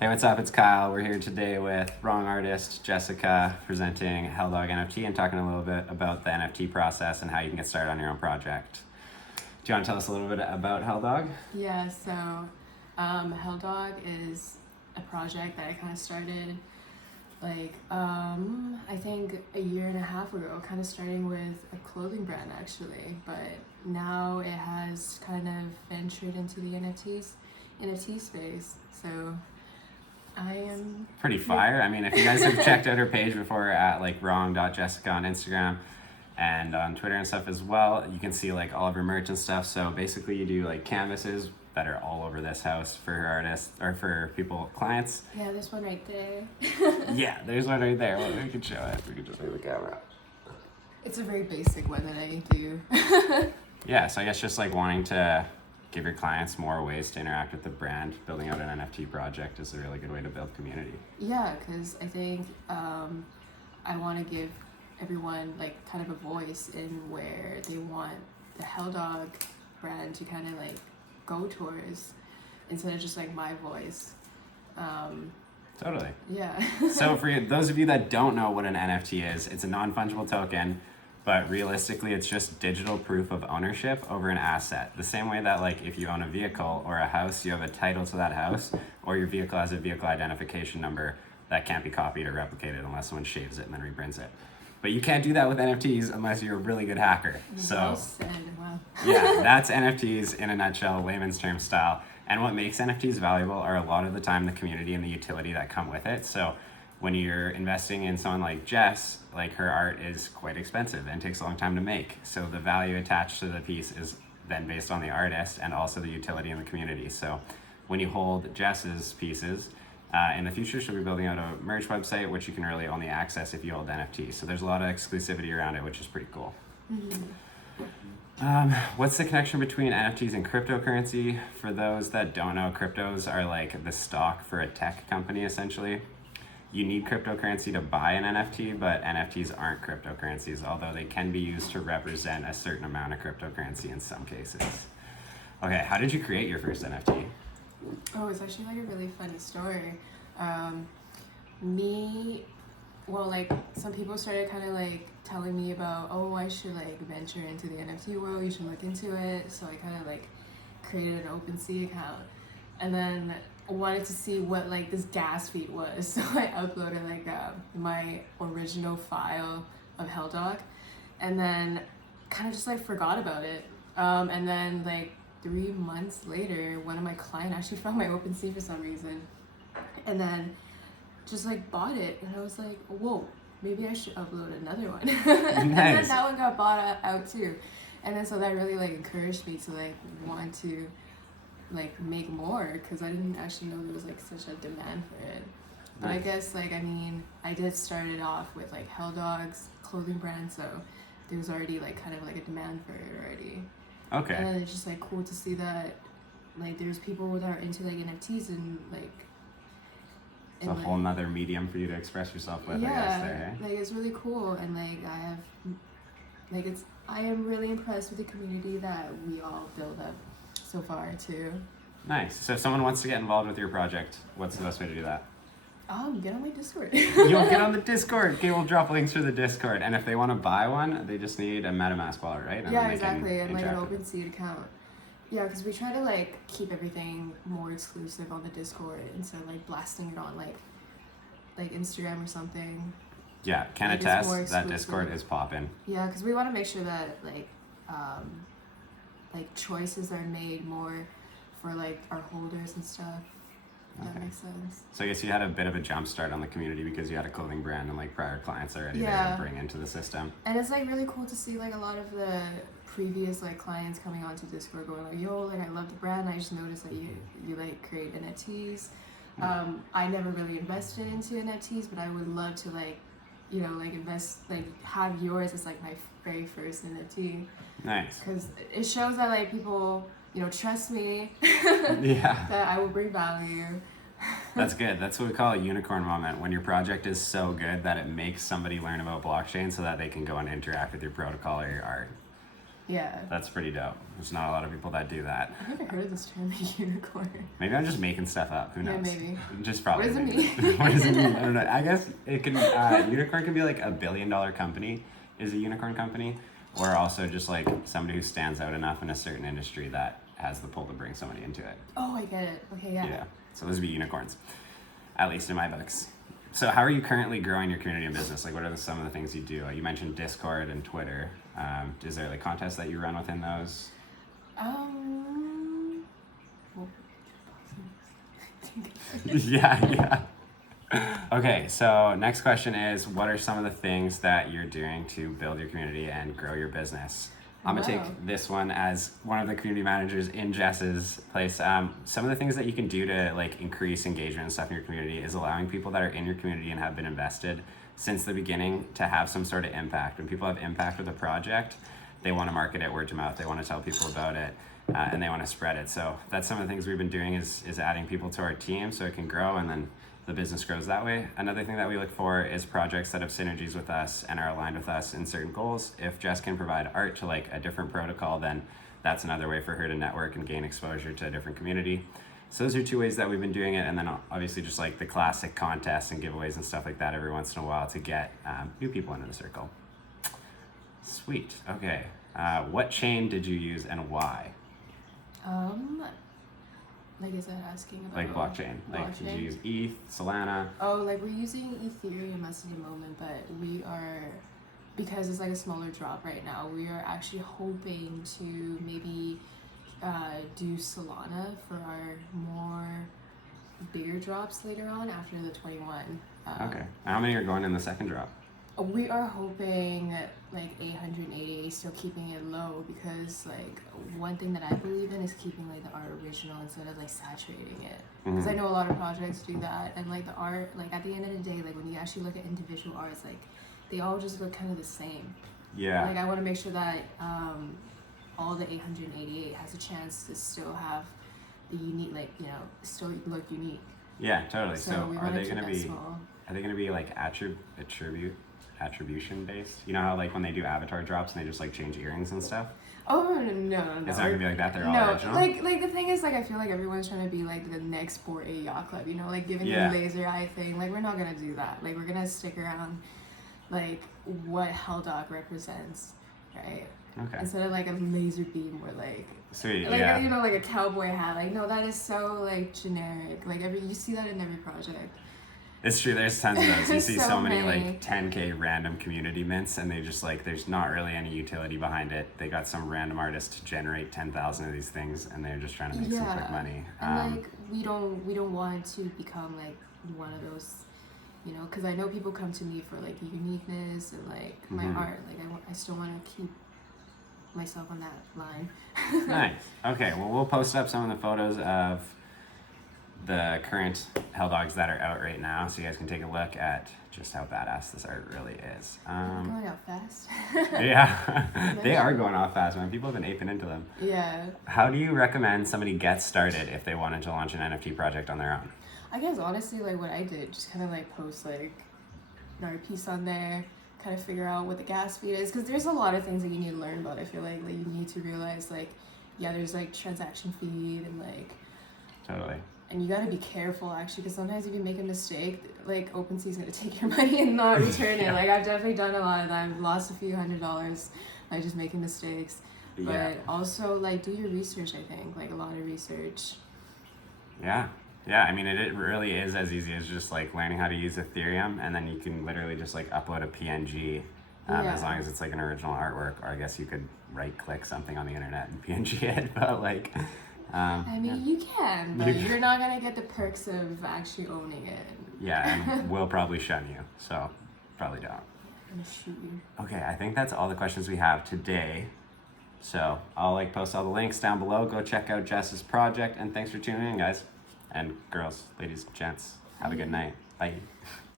Hey, what's up? It's Kyle. We're here today with Wrong Artist, Jessica, presenting Helldog NFT and talking a little bit about the NFT process and how you can get started on your own project. Do you want to tell us a little bit about Helldog? Yeah, so Helldog is a project that I kind of started I think a year and a half ago, kind of starting with a clothing brand actually, but now it has kind of ventured into the NFT space. So I am Pretty fire. I mean, if you guys have checked out her page before at wrong.jessica on Instagram and on Twitter and stuff as well, you can see like all of her merch and stuff. So basically you do like canvases that are all over this house for her artists or for people, clients. Yeah, there's one right there. Yeah, there's one right there. Well, we can show it. We can just move the camera. It's a very basic one that I do. Yeah, so I guess just like wanting to give your clients more ways to interact with the brand, building out an NFT project is a really good way to build community. Yeah, because I think I want to give everyone like kind of a voice in where they want the Helldog brand to kind of like go towards instead of just like my voice. Totally. Yeah. So for those of you that don't know what an NFT is, it's a non-fungible token, but realistically it's just digital proof of ownership over an asset. The same way that like if you own a vehicle or a house, you have a title to that house, or your vehicle has a vehicle identification number that can't be copied or replicated unless someone shaves it and then reprints it. But you can't do that with NFTs unless you're a really good hacker. Well said. Wow. Yeah, that's NFTs in a nutshell, layman's term style. And what makes NFTs valuable are a lot of the time the community and the utility that come with it. So when you're investing in someone like Jess, like her art is quite expensive and takes a long time to make. So the value attached to the piece is then based on the artist and also the utility in the community. So when you hold Jess's pieces, in the future she'll be building out a merch website, which you can really only access if you hold NFTs. So there's a lot of exclusivity around it, which is pretty cool. Mm-hmm. What's the connection between NFTs and cryptocurrency? For those that don't know, cryptos are like the stock for a tech company, essentially. You need cryptocurrency to buy an NFT, but NFTs aren't cryptocurrencies, although they can be used to represent a certain amount of cryptocurrency in some cases. Okay, how did you create your first NFT? Oh, it's actually like a really funny story. Some people started kind of like telling me about, oh, I should like venture into the NFT world, you should look into it. So I kind of like created an OpenSea account and then wanted to see what like this gas fee was. So I uploaded like my original file of Helldog and then kind of just like forgot about it. And then like 3 months later, one of my clients actually found my OpenSea for some reason and then just like bought it, and I was like, whoa, maybe I should upload another one. Nice. And then that one got bought out too, and then so that really like encouraged me to like want to like make more, because I didn't actually know there was like such a demand for it. But I guess like I did start it off with like Helldog's clothing brand, so there was already like kind of like a demand for it already. Okay. And then it's just like cool to see that like there's people that are into like NFTs and like it's a whole nother medium for you to express yourself with, yeah, I guess there, eh? like it's really cool, and like I am really impressed with the community that we all build up so far too. Nice. So if someone wants to get involved with your project, what's the best way to do that? Get on my Discord. You'll get on the Discord. Okay, we'll drop links for the Discord. And if they want to buy one, they just need a MetaMask wallet, right? And yeah, exactly, and like an OpenSea account. Yeah, because we try to like keep everything more exclusive on the Discord instead of like blasting it on like Instagram or something. Yeah, can like attest that Discord is popping. Yeah, because we want to make sure that like choices are made more for like our holders and stuff. Okay. That makes sense. So I guess you had a bit of a jump start on the community because you had a clothing brand and like prior clients already there to bring into the system. And it's like really cool to see like a lot of the previous like clients coming onto Discord going like, yo, like I love the brand, I just noticed that you like create NFTs. I never really invested into NFTs, but I would love to like, you know, like invest, like have yours as like my very first NFT. Nice. Because it shows that like people, you know, trust me. Yeah. That I will bring value. That's good. That's what we call a unicorn moment, when your project is so good that it makes somebody learn about blockchain so that they can go and interact with your protocol or your art. Yeah. That's pretty dope. There's not a lot of people that do that. I've never heard of this term, the unicorn. Maybe I'm just making stuff up. Who knows? Yeah, maybe. Just probably. What does it mean? What does it mean? I don't know. I guess it can. Unicorn can be like $1 billion company is a unicorn company, or also just like somebody who stands out enough in a certain industry that has the pull to bring somebody into it. Oh, I get it. Okay, yeah. Yeah. So those would be unicorns, at least in my books. So how are you currently growing your community and business? Like, what are some of the things you do? You mentioned Discord and Twitter. Is there like contests that you run within those? Well, Yeah. Okay, so next question is, what are some of the things that you're doing to build your community and grow your business? I'm gonna Wow. take this one as one of the community managers in Jess's place. Some of the things that you can do to like increase engagement and stuff in your community is allowing people that are in your community and have been invested since the beginning to have some sort of impact. When people have impact with a project, they want to market it word to mouth. They want to tell people about it, and they want to spread it. So that's some of the things we've been doing is adding people to our team so it can grow, and then the business grows that way. Another thing that we look for is projects that have synergies with us and are aligned with us in certain goals. If Jess can provide art to like a different protocol, then that's another way for her to network and gain exposure to a different community. So those are two ways that we've been doing it. And then obviously just like the classic contests and giveaways and stuff like that every once in a while to get new people into the circle. Sweet. Okay. What chain did you use and why? Like I said, asking about Like blockchain. Like did you use ETH, Solana? Oh, like we're using Ethereum at the moment, but we are, because it's like a smaller drop right now, we are actually hoping to maybe do Solana for our more bigger drops later on after the 21. Okay. How many are going in the second drop? We are hoping like 888, still keeping it low, because like one thing that I believe in is keeping like the art original instead of like saturating it. Because I know a lot of projects do that, and like the art, like at the end of the day, like when you actually look at individual arts, like they all just look kind of the same. Yeah. Like I want to make sure that all the 888 has a chance to still have the unique, like, you know, still look unique. Yeah, totally. So we are wanna they keep gonna that be small. are they gonna be like attribution based? You know how like when they do avatar drops and they just like change earrings and stuff? Oh no. It's not gonna be like that. They're all No, original. like the thing is, like I feel like everyone's trying to be like the next Sport A Yacht Club, you know, like giving Yeah. the laser eye thing. Like we're not gonna do that. Like we're gonna stick around, like what Helldog represents, right? Okay. Instead of like a laser beam or like Sweet. like Yeah. you know, like a cowboy hat. Like no, that is so like generic. Like you see that in every project. It's true. There's tons of those. You see So so many many. like 10K random community mints, and they just like there's not really any utility behind it. They got some random artist to generate 10,000 of these things, and they're just trying to make some quick money. And like we don't want to become like one of those, you know, because I know people come to me for like uniqueness and like my art. Like I still want to keep myself on that line. Nice. Okay. Well, we'll post up some of the photos of the current Helldogs that are out right now, so you guys can take a look at just how badass this art really is. Going out fast. Yeah, they are going off fast, man. People have been aping into them. Yeah. How do you recommend somebody get started if they wanted to launch an NFT project on their own? I guess honestly, like what I did, just kind of like post like an art piece on there, kind of figure out what the gas fee is, because there's a lot of things that you need to learn about. I feel like you need to realize like, yeah, there's like transaction fee and like. Totally. And you gotta be careful actually, because sometimes if you make a mistake, like OpenSea is gonna take your money and not return it. Like I've definitely done a lot of that. I've lost a few $100 by just making mistakes. Yeah. But also like do your research. I think like a lot of research. Yeah. I mean, it really is as easy as just like learning how to use Ethereum, and then you can literally just like upload a PNG, as long as it's like an original artwork. Or I guess you could right-click something on the internet and PNG it, but like. I mean, you can, but you're not gonna get the perks of actually owning it. Yeah, and we'll probably shun you, so probably don't. I'm gonna shoot you. Okay, I think that's all the questions we have today. So I'll like post all the links down below. Go check out Jess's project, and thanks for tuning in, guys. And girls, ladies, gents, have a good night. Bye.